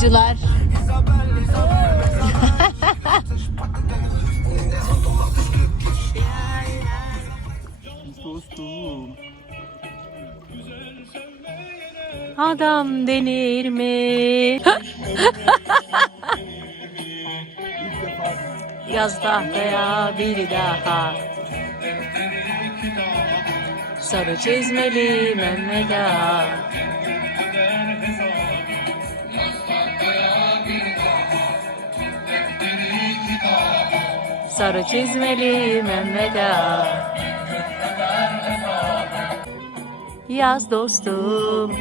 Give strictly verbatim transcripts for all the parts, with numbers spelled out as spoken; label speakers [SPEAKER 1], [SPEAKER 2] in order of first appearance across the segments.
[SPEAKER 1] Yolcular.
[SPEAKER 2] Dostum.
[SPEAKER 1] Adam denir mi? Yaz tahtaya bir daha. Sarı çizmeli Mehmet Ağa. Sarı çizmeli Mehmet Ağa. Yaz dostum.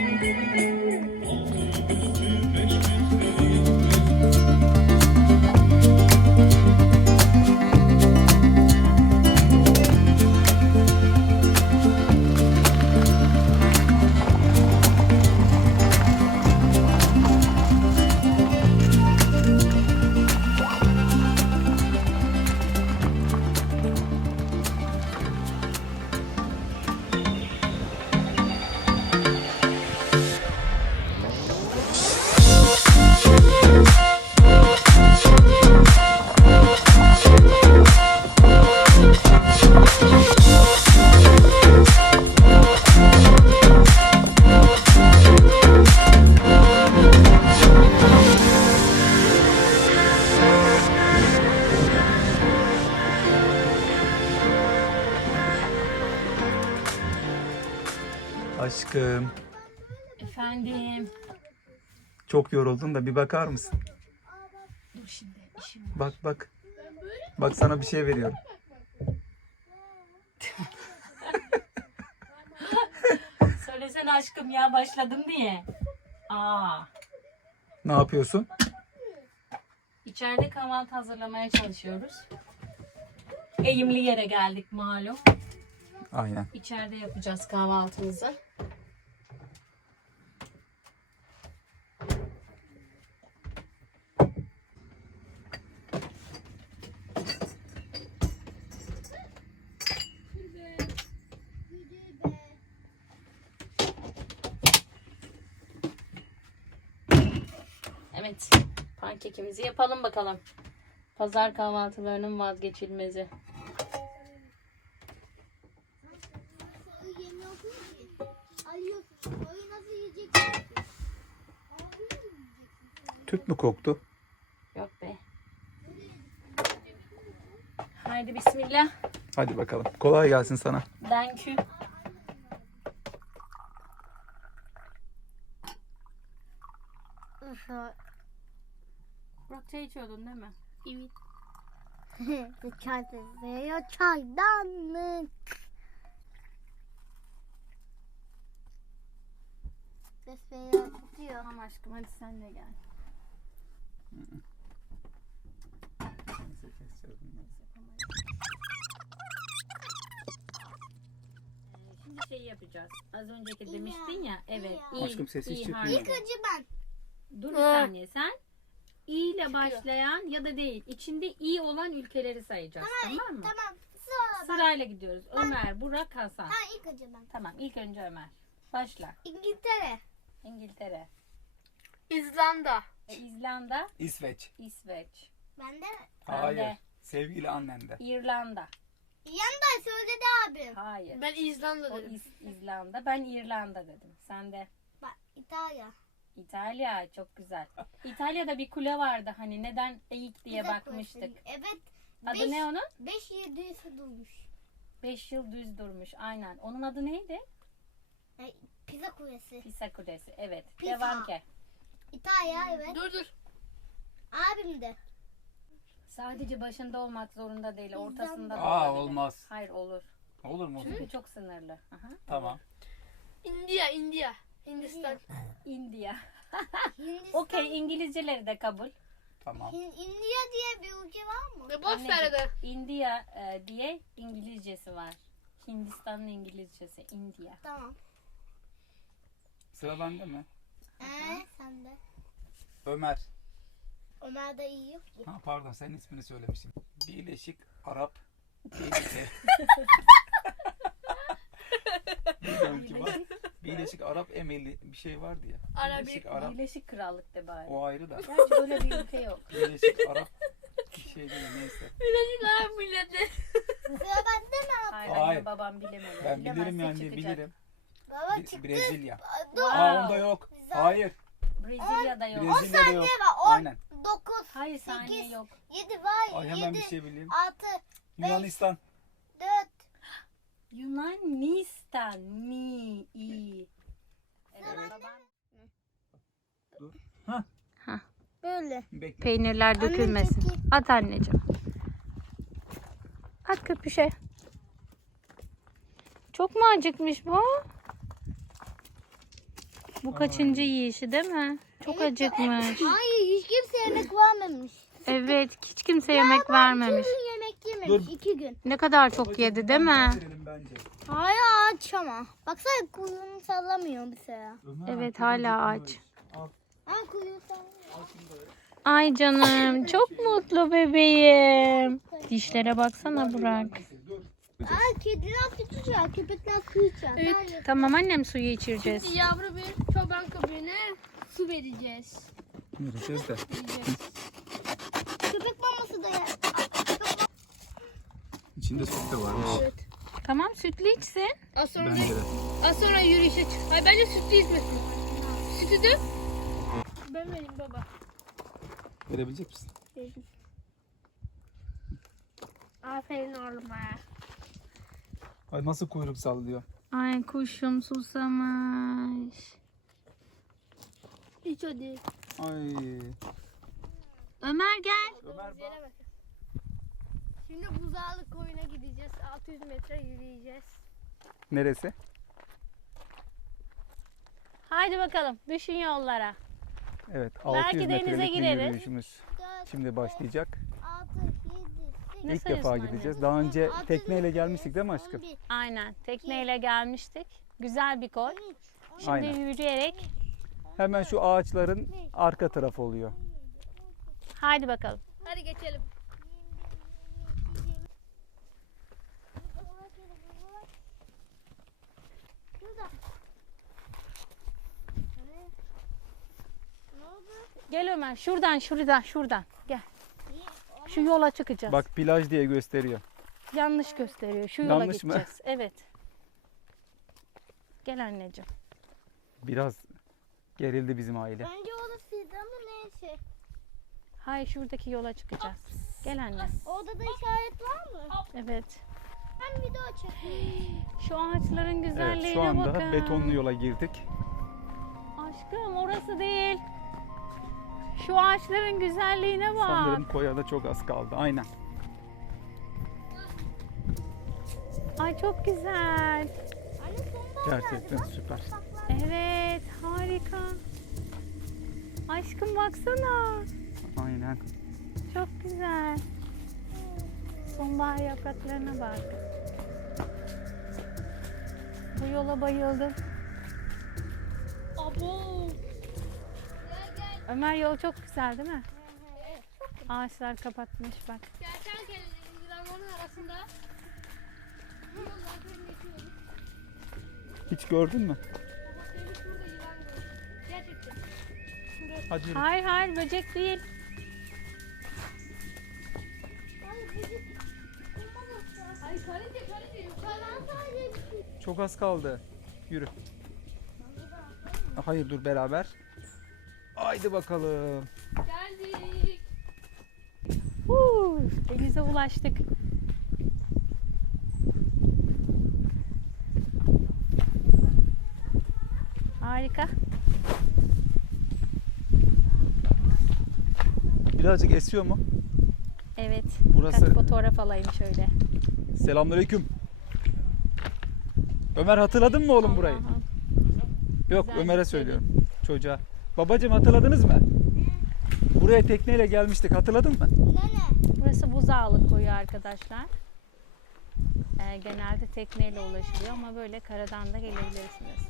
[SPEAKER 2] Aşkım.
[SPEAKER 1] Efendim.
[SPEAKER 2] Çok yoruldun da bir bakar mısın?
[SPEAKER 1] Dur şimdi işim.
[SPEAKER 2] Bak bak. Bak sana bir şey veriyorum.
[SPEAKER 1] Söylesene aşkım ya başladım diye. Aa.
[SPEAKER 2] Ne yapıyorsun?
[SPEAKER 1] İçeride kahvaltı hazırlamaya çalışıyoruz. Eğimli yere geldik malum.
[SPEAKER 2] Aynen.
[SPEAKER 1] İçeride yapacağız kahvaltımızı. Evet, pankekimizi yapalım bakalım. Pazar kahvaltılarının vazgeçilmezi.
[SPEAKER 2] Tüp mü koktu?
[SPEAKER 1] Yok be. Haydi bismillah.
[SPEAKER 2] Hadi bakalım. Kolay gelsin sana.
[SPEAKER 1] Thank you. Burak çay içiyordun değil mi?
[SPEAKER 3] Evet. Çay seviyor çaydanlık. Ses veriyor tutuyor.
[SPEAKER 1] Tamam aşkım hadi sen de gel. Şimdi şey yapacağız. Az önceki demiştin ya. Evet. İ,
[SPEAKER 2] Aşkım ses hiç
[SPEAKER 1] İ
[SPEAKER 2] çıkmıyor.
[SPEAKER 1] harfi.
[SPEAKER 3] İlk önce ben.
[SPEAKER 1] Dur bir saniye sen. İ ile başlayan ya da değil. İçinde İ olan ülkeleri sayacağız. Tamam, mı?
[SPEAKER 3] Tamam. Sonra ben.
[SPEAKER 1] Sırayla gidiyoruz. Ömer, Burak, Hasan.
[SPEAKER 3] Ha, ilk önce ben.
[SPEAKER 1] Tamam ilk önce Ömer. Başla.
[SPEAKER 3] İngiltere.
[SPEAKER 1] İngiltere.
[SPEAKER 3] İzlanda.
[SPEAKER 1] E, İzlanda.
[SPEAKER 2] İsveç.
[SPEAKER 1] İsveç.
[SPEAKER 3] Ben de.
[SPEAKER 2] Hayır.
[SPEAKER 1] de.
[SPEAKER 2] Sevgili annen de.
[SPEAKER 1] İrlanda.
[SPEAKER 3] Yandan söyledi abim.
[SPEAKER 1] Hayır.
[SPEAKER 4] Ben İzlanda
[SPEAKER 1] O
[SPEAKER 4] dedim.
[SPEAKER 1] İz- İzlanda. Ben İrlanda dedim. Sen de.
[SPEAKER 3] Bak İtalya.
[SPEAKER 1] İtalya. Çok güzel. İtalya'da bir kule vardı. Hani neden eğik diye
[SPEAKER 3] Pisa
[SPEAKER 1] bakmıştık.
[SPEAKER 3] Kulesi. Evet.
[SPEAKER 1] Adı
[SPEAKER 3] beş,
[SPEAKER 1] ne onun?
[SPEAKER 3] beş yedi yüz duymuş.
[SPEAKER 1] Beş yıl düz durmuş. Aynen. Onun adı neydi?
[SPEAKER 3] E, Pisa Kulesi.
[SPEAKER 1] Pisa Kulesi. Evet.
[SPEAKER 3] Pisa.
[SPEAKER 1] Devam ke.
[SPEAKER 3] İtalya evet.
[SPEAKER 4] Dur dur.
[SPEAKER 3] Abim de.
[SPEAKER 1] Sadece başında olmak zorunda değil. Ortasında da
[SPEAKER 2] Aa
[SPEAKER 1] olabilir.
[SPEAKER 2] olmaz.
[SPEAKER 1] Hayır olur.
[SPEAKER 2] Olur mu?
[SPEAKER 1] Çünkü çok sınırlı. Aha.
[SPEAKER 2] Tamam.
[SPEAKER 4] India, India. Hindistan.
[SPEAKER 1] India.
[SPEAKER 3] Hindistan.
[SPEAKER 1] Okey, İngilizceleri de kabul.
[SPEAKER 2] Tamam.
[SPEAKER 3] Hin- India diye bir ülke var mı?
[SPEAKER 4] Ve boş ver
[SPEAKER 1] Anneciğim,
[SPEAKER 4] de.
[SPEAKER 1] India e, diye İngilizcesi var. Hindistan'ın İngilizcesi India.
[SPEAKER 3] Tamam.
[SPEAKER 2] Sıra bende mi?
[SPEAKER 3] Ee, sen de.
[SPEAKER 2] Ömer.
[SPEAKER 3] Ömer'de iyi yok ki.
[SPEAKER 2] Ha, pardon senin ismini söylemişim. Birleşik Arap Emirlikleri. Neydi o ülke var? Birleşik Birleşik Arap Emirli bir şey vardı ya.
[SPEAKER 4] Arabik.
[SPEAKER 2] Birleşik Arap.
[SPEAKER 1] Birleşik Krallık de bari.
[SPEAKER 2] O ayrı da.
[SPEAKER 1] Gerçi öyle bir ülke yok.
[SPEAKER 2] Birleşik Arap bir şey değil neyse.
[SPEAKER 4] Birleşik Arap Milleti.
[SPEAKER 3] Sıra bende mi?
[SPEAKER 1] Hayır,
[SPEAKER 2] Hayır.
[SPEAKER 1] anne babam bilemedi.
[SPEAKER 2] Ben bilirim
[SPEAKER 1] Bilemezse
[SPEAKER 2] yani
[SPEAKER 1] çıkacak.
[SPEAKER 2] bilirim.
[SPEAKER 3] Baba
[SPEAKER 2] Bir-
[SPEAKER 3] çıktı.
[SPEAKER 2] Brezilya.
[SPEAKER 3] Dur.
[SPEAKER 2] Aa onda yok.
[SPEAKER 3] Güzel.
[SPEAKER 2] Hayır.
[SPEAKER 1] Brezilya'da yok.
[SPEAKER 2] Brezilya'da yok.
[SPEAKER 3] Ne var? on,
[SPEAKER 2] Aynen.
[SPEAKER 3] dokuz,
[SPEAKER 1] Hayır saniye
[SPEAKER 3] sekiz,
[SPEAKER 1] yok.
[SPEAKER 3] yedi var.
[SPEAKER 2] Ay hemen
[SPEAKER 3] yedi,
[SPEAKER 2] bir şey bileyim.
[SPEAKER 3] altı,
[SPEAKER 2] Yunanistan.
[SPEAKER 3] dört.
[SPEAKER 1] Yunanistan mi i. Evet.
[SPEAKER 2] Dur. Hah.
[SPEAKER 3] Böyle.
[SPEAKER 2] Bekle.
[SPEAKER 1] Peynirler dökülmesin.
[SPEAKER 3] çok iyi.
[SPEAKER 1] At anneciğim. At köpüşe. Çok mu acıkmış bu? Bu kaçıncı yiyişi değil mi? Çok acıkmış.
[SPEAKER 3] Hayır hiç kimse yemek vermemiş.
[SPEAKER 1] Evet, hiç kimse yemek vermemiş.
[SPEAKER 3] İki gün yemek yememiş.
[SPEAKER 2] Dur.
[SPEAKER 3] iki gün.
[SPEAKER 1] Ne kadar çok yedi değil mi?
[SPEAKER 2] Bitirelim bence.
[SPEAKER 3] Hayır aç ama. Baksana kuyruğunu sallamıyor mesela.
[SPEAKER 2] Ömer,
[SPEAKER 1] Evet,
[SPEAKER 2] çok
[SPEAKER 1] hala
[SPEAKER 2] acıkmış.
[SPEAKER 1] aç.
[SPEAKER 2] Al,
[SPEAKER 3] Ha kuyruğu sallamıyor.
[SPEAKER 2] al şunu da ver.
[SPEAKER 1] Ay canım, çok mutlu bebeğim. Dişlere baksana Burak.
[SPEAKER 2] Dur.
[SPEAKER 3] Aa kediler tutacak. Köpekler kıyacak.
[SPEAKER 4] Evet.
[SPEAKER 3] Hayır.
[SPEAKER 1] Tamam annem, suyu içireceğiz.
[SPEAKER 4] Şimdi yavru bir çoban köpeğine su vereceğiz.
[SPEAKER 2] Vereceğiz de.
[SPEAKER 4] Vereceğiz.
[SPEAKER 3] Köpek maması da yer.
[SPEAKER 2] İçinde süt de varmış.
[SPEAKER 4] Evet.
[SPEAKER 1] Tamam, sütlü içsin.
[SPEAKER 4] Az sonra,
[SPEAKER 2] Bence de.
[SPEAKER 4] az sonra yürüyüşe çık. Hayır bence sütlü içmesin. Sütü dök. Ben vereyim baba.
[SPEAKER 2] Verebilecek misin?
[SPEAKER 4] Aferin oğluma.
[SPEAKER 2] Ay nasıl kuyruk sallıyor.
[SPEAKER 1] Ay kuşum susamış.
[SPEAKER 4] İç hadi.
[SPEAKER 2] Ay.
[SPEAKER 1] Ömer gel.
[SPEAKER 2] Ömer
[SPEAKER 4] Yere bak. Şimdi buzağlı koyuna gideceğiz. altı yüz metre yürüyeceğiz.
[SPEAKER 2] Neresi?
[SPEAKER 1] Haydi bakalım, düşün yollara.
[SPEAKER 2] Evet.
[SPEAKER 1] Belki
[SPEAKER 2] altı yüz
[SPEAKER 1] denize
[SPEAKER 2] metrelik bir
[SPEAKER 1] gireriz.
[SPEAKER 2] yürüyüşümüz
[SPEAKER 3] dört,
[SPEAKER 2] şimdi başlayacak.
[SPEAKER 3] altı, yedi, sekiz,
[SPEAKER 1] Ne
[SPEAKER 2] İlk
[SPEAKER 1] sayıyorsun
[SPEAKER 2] defa
[SPEAKER 1] anne?
[SPEAKER 2] gideceğiz. Daha önce
[SPEAKER 3] altı,
[SPEAKER 2] tekneyle
[SPEAKER 3] yedi,
[SPEAKER 2] gelmiştik değil mi aşkım?
[SPEAKER 3] on bir,
[SPEAKER 1] Aynen, tekneyle gelmiştik. Güzel bir koy.
[SPEAKER 3] on üç, on
[SPEAKER 1] Şimdi
[SPEAKER 2] Aynen.
[SPEAKER 1] yürüyerek.
[SPEAKER 2] Hemen şu ağaçların arka tarafı oluyor.
[SPEAKER 1] Haydi bakalım.
[SPEAKER 4] Hadi geçelim.
[SPEAKER 3] Şurada. Ne oldu?
[SPEAKER 1] Gel Ömer, şuradan, şuradan, şuradan. Gel. Şu yola çıkacağız.
[SPEAKER 2] Bak plaj diye gösteriyor.
[SPEAKER 1] Yanlış gösteriyor. Şu yola
[SPEAKER 2] Yanlış mı?
[SPEAKER 1] gideceğiz. Evet. Gel anneciğim.
[SPEAKER 2] Biraz gerildi bizim aile.
[SPEAKER 3] Bence orasıydı ama neyse.
[SPEAKER 1] Hayır, şuradaki yola çıkacağız. Gel anne.
[SPEAKER 3] Orada da işaret var mı?
[SPEAKER 1] Evet.
[SPEAKER 3] Ben video çekeyim.
[SPEAKER 1] Şu ağaçların güzelliğine
[SPEAKER 2] Evet şu anda
[SPEAKER 1] bakın.
[SPEAKER 2] betonlu yola girdik.
[SPEAKER 1] Aşkım orası değil. Şu ağaçların güzelliğine bak.
[SPEAKER 2] Sanırım koya da çok az kaldı. Aynen.
[SPEAKER 1] Ay çok güzel.
[SPEAKER 3] Anne sonbahar
[SPEAKER 2] Gerçekten süper.
[SPEAKER 1] Evet, harika. Aşkım baksana.
[SPEAKER 2] Aynen.
[SPEAKER 1] Çok güzel. Sonbahar yapraklarına bak. Bu yola bayıldım.
[SPEAKER 4] Abo.
[SPEAKER 1] Ömer, yol çok güzel değil mi? Ağaçlar kapatmış bak.
[SPEAKER 4] Kertenkelenin yılanların arasında bu yollardan geçiyoruz.
[SPEAKER 2] Hiç gördün mü?
[SPEAKER 4] Baba seni şurada yılan gördüm. Gerçekten.
[SPEAKER 2] Hadi yürü.
[SPEAKER 1] Hayır hayır, böcek değil.
[SPEAKER 4] Ay karınca karınca yukarıdan sadece.
[SPEAKER 2] Çok az kaldı. Yürü. Hayır dur beraber. Haydi bakalım.
[SPEAKER 4] Geldik.
[SPEAKER 1] Huu, denize ulaştık. Harika.
[SPEAKER 2] Birazcık esiyor mu?
[SPEAKER 1] Evet.
[SPEAKER 2] Burası-
[SPEAKER 1] Birkaç fotoğraf alayım şöyle.
[SPEAKER 2] Selamünaleyküm. Ömer hatırladın mı oğlum burayı?
[SPEAKER 1] Allah'ım.
[SPEAKER 2] Yok
[SPEAKER 1] Güzel
[SPEAKER 2] Ömer'e
[SPEAKER 1] bir
[SPEAKER 2] söylüyorum. Çocuğa. Babacığım hatırladınız mı? Buraya tekneyle gelmiştik. Hatırladın mı?
[SPEAKER 3] Nene.
[SPEAKER 1] Burası Buzağlı koyu arkadaşlar. Ee, genelde tekneyle ulaşılıyor ama böyle karadan da gelebilirsiniz.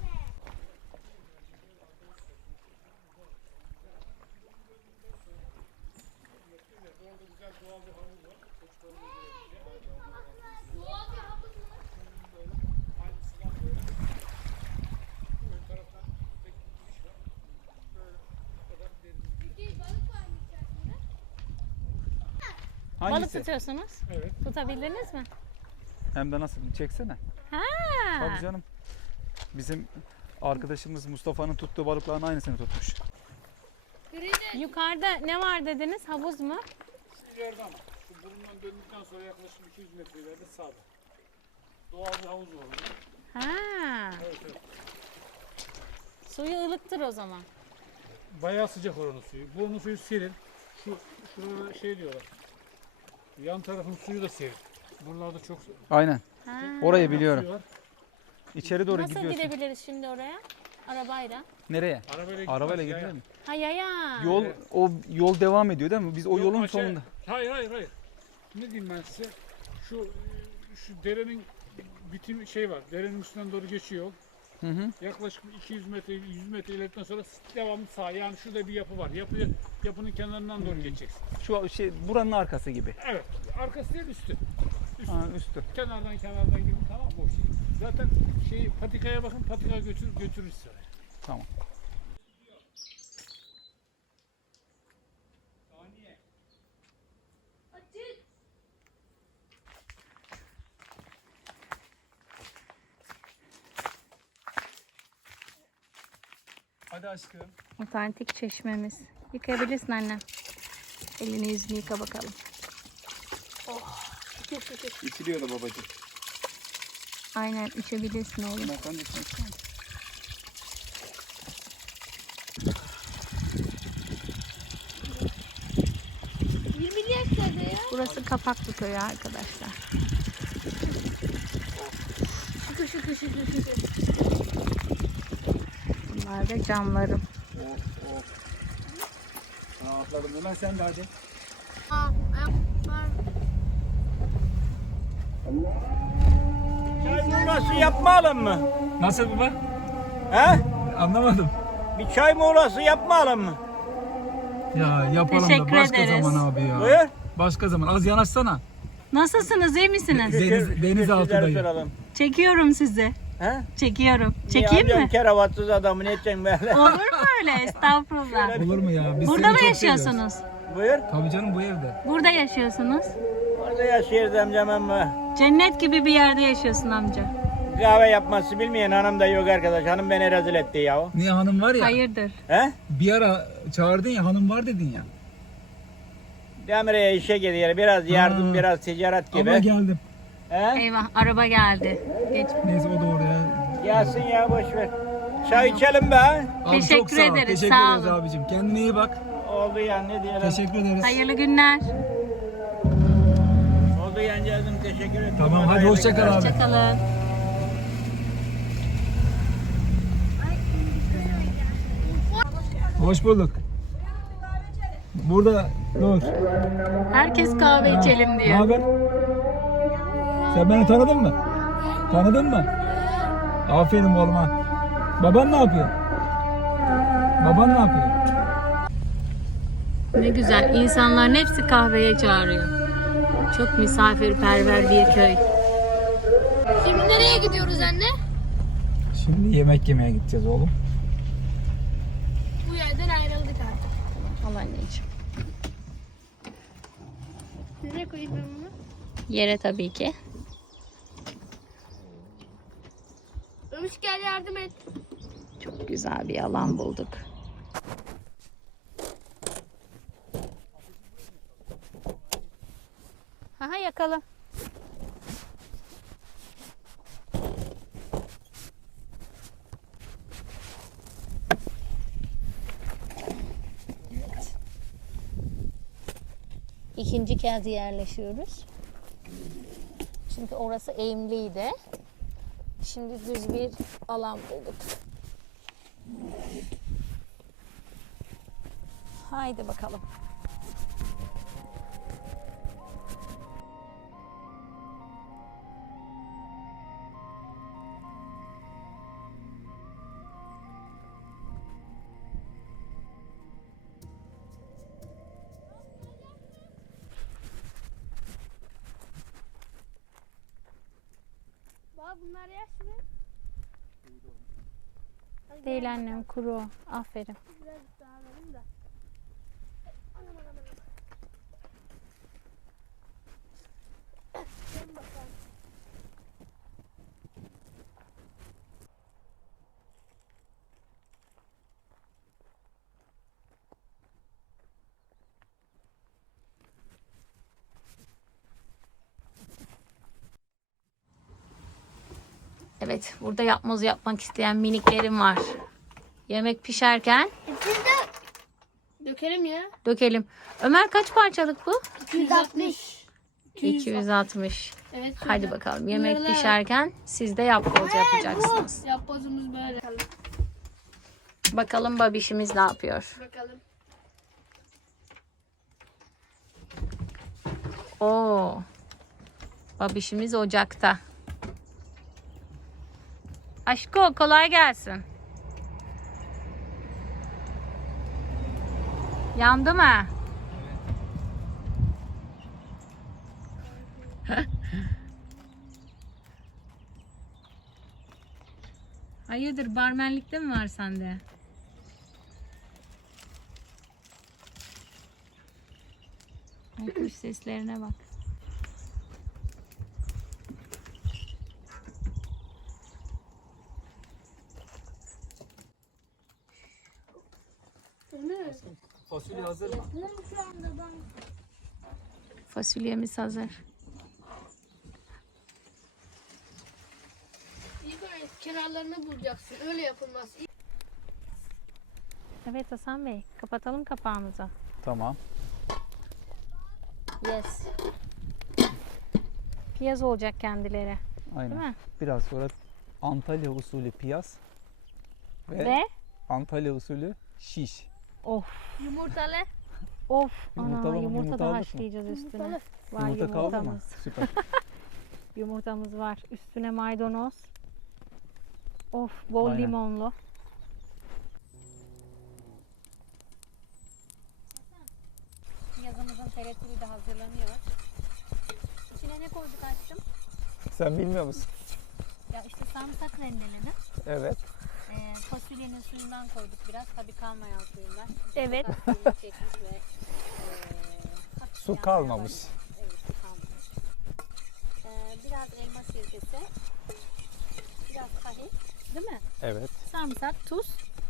[SPEAKER 1] Balık
[SPEAKER 2] Hangisi?
[SPEAKER 1] tutuyorsunuz.
[SPEAKER 5] Evet.
[SPEAKER 1] Tutabildiniz mi?
[SPEAKER 2] Hem de nasıl? Çeksene.
[SPEAKER 1] Ha.
[SPEAKER 2] Tabii canım. Bizim arkadaşımız Mustafa'nın tuttuğu balıkların aynısını tutmuş.
[SPEAKER 1] Yukarıda ne var dediniz? Havuz mu?
[SPEAKER 5] İleride ama. Şu burundan döndükten sonra yaklaşık iki yüz metre ileride sağda. Doğal bir havuz var orada.
[SPEAKER 1] Ha.
[SPEAKER 5] Evet evet.
[SPEAKER 1] Suyu ılıktır o zaman.
[SPEAKER 5] Bayağı sıcak oranın suyu. Buranın suyu serin. Şu şurada şey diyorlar. Yan tarafın suyu da serin. Buralarda çok
[SPEAKER 2] Aynen.
[SPEAKER 1] Ha.
[SPEAKER 2] Orayı
[SPEAKER 5] suyu
[SPEAKER 2] biliyorum.
[SPEAKER 5] var.
[SPEAKER 2] İçeri doğru
[SPEAKER 1] Nasıl
[SPEAKER 2] gidiyorsun.
[SPEAKER 1] gidebiliriz şimdi oraya? Arabayla.
[SPEAKER 2] Nereye?
[SPEAKER 5] Arabayla,
[SPEAKER 2] Arabayla
[SPEAKER 5] gitmez,
[SPEAKER 2] gidilir
[SPEAKER 5] yaya.
[SPEAKER 2] mi?
[SPEAKER 1] Ha yaya.
[SPEAKER 2] Yol o yol devam ediyor değil mi? Biz o
[SPEAKER 5] Yok,
[SPEAKER 2] yolun
[SPEAKER 5] aşağı-
[SPEAKER 2] sonunda.
[SPEAKER 5] Hayır hayır hayır. Ne diyeyim ben size? Şu şu derenin bitim şey var. Derenin üstünden doğru geçiyor.
[SPEAKER 2] Hı hı.
[SPEAKER 5] Yaklaşık iki yüz metre yüz metre ilerledikten sonra devamlı sağ. Yani şurada bir yapı var. Yapı yapının kenarından doğru geçeceksin.
[SPEAKER 2] Şu şey buranın arkası gibi.
[SPEAKER 5] Evet. Arkası değil üstü. Üstü.
[SPEAKER 2] Ha, üstü.
[SPEAKER 5] Kenardan kenardan gibi tamam mı? O şey. Zaten şey patikaya bakın, patika götür götürür sizi oraya.
[SPEAKER 2] Tamam. Hadi aşkım.
[SPEAKER 1] Otantik çeşmemiz. Yıkayabilirsin anne. Elini yüzünü yıka bakalım.
[SPEAKER 2] İçiliyordu babacığım.
[SPEAKER 1] Aynen içebilirsin oğlum.
[SPEAKER 2] Ben sen de içmek ister misin?
[SPEAKER 3] yirmi yaşlarda ya.
[SPEAKER 1] Burası Kapaklı Köyü arkadaşlar.
[SPEAKER 3] Şükür şükür şükür şükür.
[SPEAKER 1] Bunlar da camlarım.
[SPEAKER 2] Of of. Aa, atladım hemen sen de hadi.
[SPEAKER 3] Aa, ayak var.
[SPEAKER 6] Çay molası yapmayalım mı?
[SPEAKER 5] Nasıl baba?
[SPEAKER 6] He?
[SPEAKER 5] Anlamadım.
[SPEAKER 6] Bir çay molası yapmayalım mı?
[SPEAKER 5] Ya yapalım
[SPEAKER 1] Teşekkür
[SPEAKER 5] da başka
[SPEAKER 1] ederiz.
[SPEAKER 5] zaman abi ya.
[SPEAKER 6] Buyur.
[SPEAKER 5] Başka zaman. Az yanaşsana.
[SPEAKER 1] Nasılsınız? İyi misiniz?
[SPEAKER 5] Deniz, denizaltıdayım.
[SPEAKER 6] soralım.
[SPEAKER 1] Çekiyorum sizi.
[SPEAKER 6] He?
[SPEAKER 1] Çekiyorum.
[SPEAKER 6] Niye
[SPEAKER 1] Çekeyim
[SPEAKER 6] amcam
[SPEAKER 1] mi?
[SPEAKER 6] keravatsız adamı ne edeceksin böyle?
[SPEAKER 1] Olur mu öyle? Estağfurullah.
[SPEAKER 5] Olur mu ya? Biz
[SPEAKER 1] Burada
[SPEAKER 5] seni
[SPEAKER 1] mı
[SPEAKER 5] çok
[SPEAKER 1] yaşıyorsunuz?
[SPEAKER 5] seviyoruz.
[SPEAKER 6] Buyur.
[SPEAKER 5] Tabii canım bu evde.
[SPEAKER 1] Burada yaşıyorsunuz.
[SPEAKER 6] Orada yaşıyoruz amcam ama
[SPEAKER 1] Cennet gibi bir yerde yaşıyorsun amca.
[SPEAKER 6] kahve yapması bilmeyen hanım da yok arkadaş. Hanım beni rezil etti ya.
[SPEAKER 5] Niye hanım var ya?
[SPEAKER 1] Hayırdır?
[SPEAKER 6] He?
[SPEAKER 5] Bir ara çağırdın ya hanım var dedin ya.
[SPEAKER 6] Demir'e işe gidiyor. Biraz yardım,
[SPEAKER 5] Ha.
[SPEAKER 6] biraz ticaret gibi.
[SPEAKER 5] Ama geldim.
[SPEAKER 6] He?
[SPEAKER 1] Eyvah araba geldi. Geç.
[SPEAKER 5] Neyse o da oraya.
[SPEAKER 6] Gelsin ya boş ver. Çay içelim be. ha?
[SPEAKER 5] Abi
[SPEAKER 1] Teşekkür
[SPEAKER 5] çok sağ ol.
[SPEAKER 1] ederiz,
[SPEAKER 5] Teşekkür
[SPEAKER 1] sağ
[SPEAKER 5] ederiz
[SPEAKER 1] olun.
[SPEAKER 5] abicim. Kendine iyi bak.
[SPEAKER 6] Oldu ya ne diyelim.
[SPEAKER 5] Teşekkür ederiz.
[SPEAKER 1] Hayırlı günler.
[SPEAKER 6] Oldu yancağızım teşekkür ederim.
[SPEAKER 5] Tamam hadi
[SPEAKER 6] Hayırlı
[SPEAKER 5] hoşça kal abi.
[SPEAKER 1] Hoşçakalın.
[SPEAKER 5] Hoş bulduk. Burada dur.
[SPEAKER 1] Herkes kahve içelim
[SPEAKER 5] Ne
[SPEAKER 1] diyor.
[SPEAKER 5] haber? Sen beni tanıdın mı? Tanıdın mı? Aferin oğluma. Baban ne yapıyor? Baban ne yapıyor?
[SPEAKER 1] Ne güzel. İnsanların hepsi kahveye çağırıyor. Çok misafirperver bir köy.
[SPEAKER 3] Şimdi nereye gidiyoruz anne?
[SPEAKER 5] Şimdi yemek yemeye gideceğiz oğlum.
[SPEAKER 3] Bu yerden ayrıldık artık.
[SPEAKER 1] Al anneciğim.
[SPEAKER 3] Nereye koyayım ben bunu?
[SPEAKER 1] Yere tabii ki.
[SPEAKER 3] Ömüş gel yardım et.
[SPEAKER 1] Çok güzel bir alan bulduk. Aha yakala. İkinci kez yerleşiyoruz. Çünkü orası eğimliydi. Şimdi düz bir alan bulduk. Haydi bakalım.
[SPEAKER 3] Baba bunlar yaş mı?
[SPEAKER 1] Değil annem, kuru. Aferin.
[SPEAKER 3] Biraz daha alalım da. Anam anam anam.
[SPEAKER 1] Evet, burada yapmoz yapmak isteyen miniklerim var. Yemek pişerken
[SPEAKER 4] Dökelim ya.
[SPEAKER 1] dökelim. Ömer kaç parçalık bu?
[SPEAKER 4] iki yüz altmış.
[SPEAKER 1] iki yüz altmış.
[SPEAKER 4] Evet.
[SPEAKER 1] Hadi bakalım. Yemek
[SPEAKER 4] Bunlarla-
[SPEAKER 1] pişerken siz de yapboz yapacaksınız.
[SPEAKER 4] Yapbozumuz böyle. Bakalım.
[SPEAKER 1] Bakalım babişimiz ne yapıyor?
[SPEAKER 4] Bakalım.
[SPEAKER 1] Oo. Babişimiz ocakta. Aşko kolay gelsin. Yandı mı? Hayırdır, barmenlikte mi var sende? Ay, kuş seslerine bak.
[SPEAKER 2] Fasulye hazır mı?
[SPEAKER 1] Fasulyemiz hazır.
[SPEAKER 4] İyi böyle kenarlarını bulacaksın. Öyle yapılmaz.
[SPEAKER 1] Evet Hasan Bey, kapatalım kapağımızı.
[SPEAKER 2] Tamam.
[SPEAKER 1] Yes. Piyaz olacak kendileri.
[SPEAKER 2] Aynen.
[SPEAKER 1] Değil mi?
[SPEAKER 2] Biraz sonra Antalya usulü piyaz ve,
[SPEAKER 1] Ve
[SPEAKER 2] Antalya usulü şiş.
[SPEAKER 1] of
[SPEAKER 4] Yumurtalı.
[SPEAKER 1] of
[SPEAKER 2] Yumurtalı
[SPEAKER 1] ana
[SPEAKER 2] mı?
[SPEAKER 1] yumurta
[SPEAKER 2] Yumurta
[SPEAKER 1] da
[SPEAKER 2] aldık mı?
[SPEAKER 1] haşlayacağız üstüne.
[SPEAKER 4] Yumurtalı.
[SPEAKER 1] Var
[SPEAKER 2] Yumurta kaldı mı?
[SPEAKER 1] yumurtamız.
[SPEAKER 2] Süper.
[SPEAKER 1] Yumurtamız var. Üstüne maydanoz. Of bol
[SPEAKER 2] Aynen.
[SPEAKER 1] limonlu. Yazımızın teretürü de hazırlanıyor. İçine ne koyduk aşkım?
[SPEAKER 2] Sen bilmiyor musun?
[SPEAKER 1] Ya işte sarımsak rendeleni.
[SPEAKER 2] Evet.
[SPEAKER 1] Ee, fasulyenin suyundan koyduk biraz. Tabii kalmayan suyundan.
[SPEAKER 4] Evet.
[SPEAKER 1] Suyunu çekmiş ve ee, hafif
[SPEAKER 2] Su
[SPEAKER 1] yanmaya
[SPEAKER 2] kalmamış.
[SPEAKER 1] başladı. Evet, su kalmamış. Ee, biraz elma sirkesi. Biraz tahin. Değil mi?
[SPEAKER 2] Evet.
[SPEAKER 1] Sarımsak, tuz.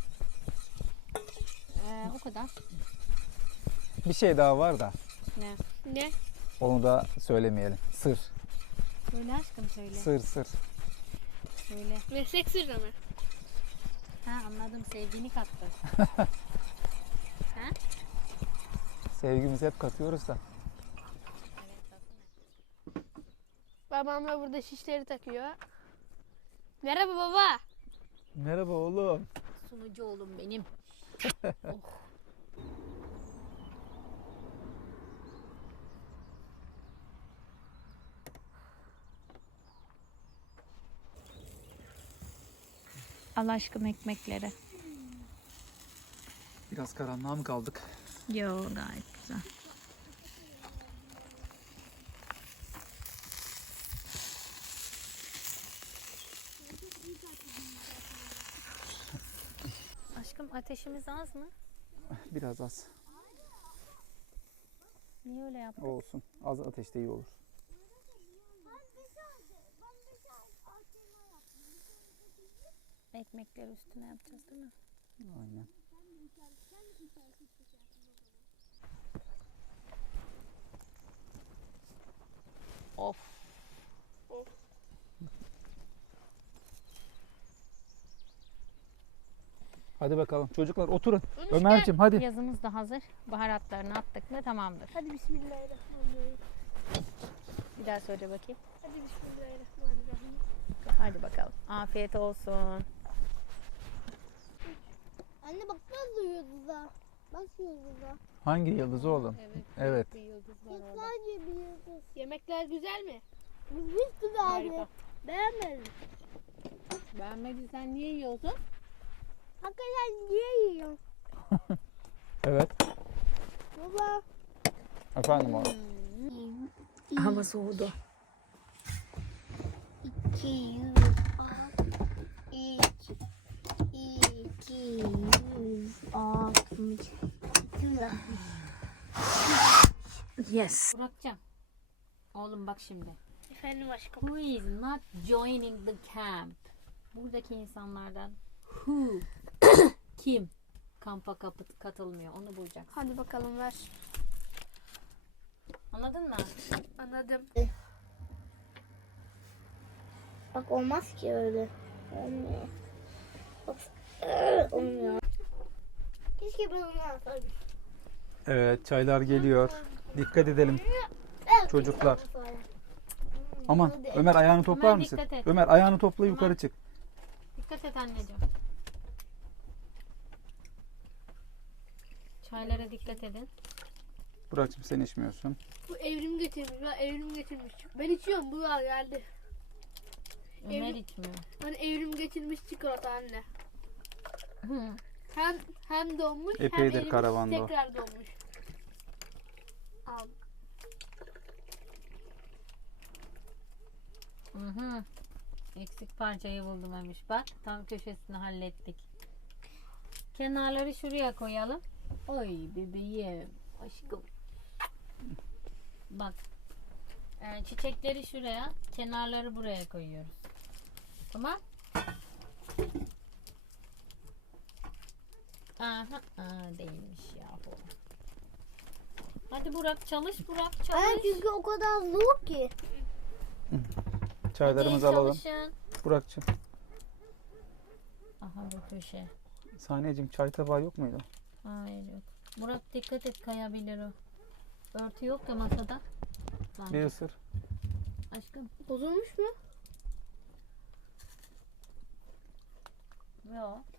[SPEAKER 1] Ee, o kadar.
[SPEAKER 2] Bir şey daha var da
[SPEAKER 1] Ne?
[SPEAKER 4] Ne?
[SPEAKER 2] onu da söylemeyelim. Sır.
[SPEAKER 1] Söyle aşkım söyle.
[SPEAKER 2] Sır sır.
[SPEAKER 1] Söyle.
[SPEAKER 4] Meslek sırrı mı?
[SPEAKER 1] Ha anladım, sevdiğini kattın.
[SPEAKER 2] Sevgimizi hep katıyoruz da.
[SPEAKER 4] Babam da burada şişleri takıyor. Merhaba baba.
[SPEAKER 2] Merhaba oğlum.
[SPEAKER 1] Sunucu oğlum benim. Oh. Al aşkım ekmekleri.
[SPEAKER 2] Biraz karanlığa mı kaldık?
[SPEAKER 1] Yo gayet güzel. Aşkım ateşimiz az mı?
[SPEAKER 2] Biraz az.
[SPEAKER 1] Niye öyle yaptın?
[SPEAKER 2] Olsun. Az ateşte iyi olur.
[SPEAKER 1] Ekmekleri üstüne yapacağız değil mi?
[SPEAKER 2] Aynen.
[SPEAKER 1] Of.
[SPEAKER 2] Hadi bakalım. Çocuklar oturun.
[SPEAKER 4] Enişte.
[SPEAKER 2] Ömerciğim hadi.
[SPEAKER 1] Yazımız da hazır. Baharatlarını attık mı tamamdır.
[SPEAKER 4] Hadi bismillahirrahmanirrahim.
[SPEAKER 1] Bir daha söyle bakayım.
[SPEAKER 4] Hadi bismillahirrahmanirrahim.
[SPEAKER 1] Hadi bakalım. Afiyet olsun.
[SPEAKER 3] Anne bak nasıl yıldıza. Bak yıldıza.
[SPEAKER 2] Hangi yıldız oğlum?
[SPEAKER 1] Evet.
[SPEAKER 2] Evet.
[SPEAKER 1] Bir yıldız var orada.
[SPEAKER 3] Sadece bir yıldız.
[SPEAKER 4] Yemekler güzel mi?
[SPEAKER 3] Hiç güzel.
[SPEAKER 1] Harika.
[SPEAKER 3] Beğenmedim.
[SPEAKER 1] Beğenmediysen niye yiyorsun?
[SPEAKER 3] Hakikaten niye yiyorsun?
[SPEAKER 2] Evet.
[SPEAKER 3] Baba.
[SPEAKER 2] Efendim oğlum.
[SPEAKER 1] Hava soğudu.
[SPEAKER 3] İki yüz altmış. İki, iki yüz altmış. İki yüz altmış.
[SPEAKER 1] Yes. Burak'cığım. Oğlum bak şimdi.
[SPEAKER 4] Efendim aşkım.
[SPEAKER 1] Who is not joining the camp? Buradaki insanlardan who? Kim? Kampa kapı- katılmıyor. Onu bulacaksın.
[SPEAKER 4] Hadi bakalım ver.
[SPEAKER 1] Anladın mı?
[SPEAKER 4] Anladım.
[SPEAKER 3] Bak olmaz ki öyle. Olmuyor. Bak, ıı, olmuyor. Keşke ben onu alsaydım.
[SPEAKER 2] Evet, çaylar geliyor. Dikkat edelim
[SPEAKER 3] Evet,
[SPEAKER 2] çocuklar.
[SPEAKER 3] keşke ben alsaydım.
[SPEAKER 2] Aman
[SPEAKER 3] Hadi.
[SPEAKER 2] Ömer ayağını toplar
[SPEAKER 1] Ömer,
[SPEAKER 2] mısın?
[SPEAKER 1] dikkat et.
[SPEAKER 2] Ömer ayağını topla yukarı çık.
[SPEAKER 1] Dikkat et anneciğim. Çaylara dikkat edin.
[SPEAKER 2] Burak'cığım sen içmiyorsun.
[SPEAKER 4] Bu evrim getirmiş. Ben evrim getirmiş. Ben içiyorum. Bu var geldi.
[SPEAKER 1] Ömer
[SPEAKER 4] Evet.
[SPEAKER 1] içmiyor.
[SPEAKER 4] Hani evrim getirmiş çikolata anne.
[SPEAKER 1] Hı.
[SPEAKER 4] Hem hem donmuş hem
[SPEAKER 2] Epeydir
[SPEAKER 4] erimiş,
[SPEAKER 2] karavanda o.
[SPEAKER 4] tekrar donmuş. Al.
[SPEAKER 1] Hı hı. Eksik parçayı buldum Emiş. Bak tam köşesini hallettik. Kenarları şuraya koyalım. Oy bebeğim. Aşkım. Bak. e, çiçekleri şuraya. Kenarları buraya koyuyoruz. Tamam. Aha. Aa, değilmiş yahu. Hadi Burak çalış Burak
[SPEAKER 3] Ay,
[SPEAKER 1] çalış.
[SPEAKER 3] çünkü o kadar zor ki.
[SPEAKER 2] Çaylarımızı
[SPEAKER 1] Hadi
[SPEAKER 2] alalım.
[SPEAKER 1] çalışın.
[SPEAKER 2] Burak'cığım.
[SPEAKER 1] Aha bu köşe.
[SPEAKER 2] Saniyeciğim çay tabağı yok muydu?
[SPEAKER 1] Hayır yok. Burak dikkat et kayabilir o. Örtü yok ya masada.
[SPEAKER 2] Bir
[SPEAKER 1] Bence.
[SPEAKER 2] ısır.
[SPEAKER 1] Aşkım.
[SPEAKER 4] Bozulmuş mu?
[SPEAKER 1] Yok.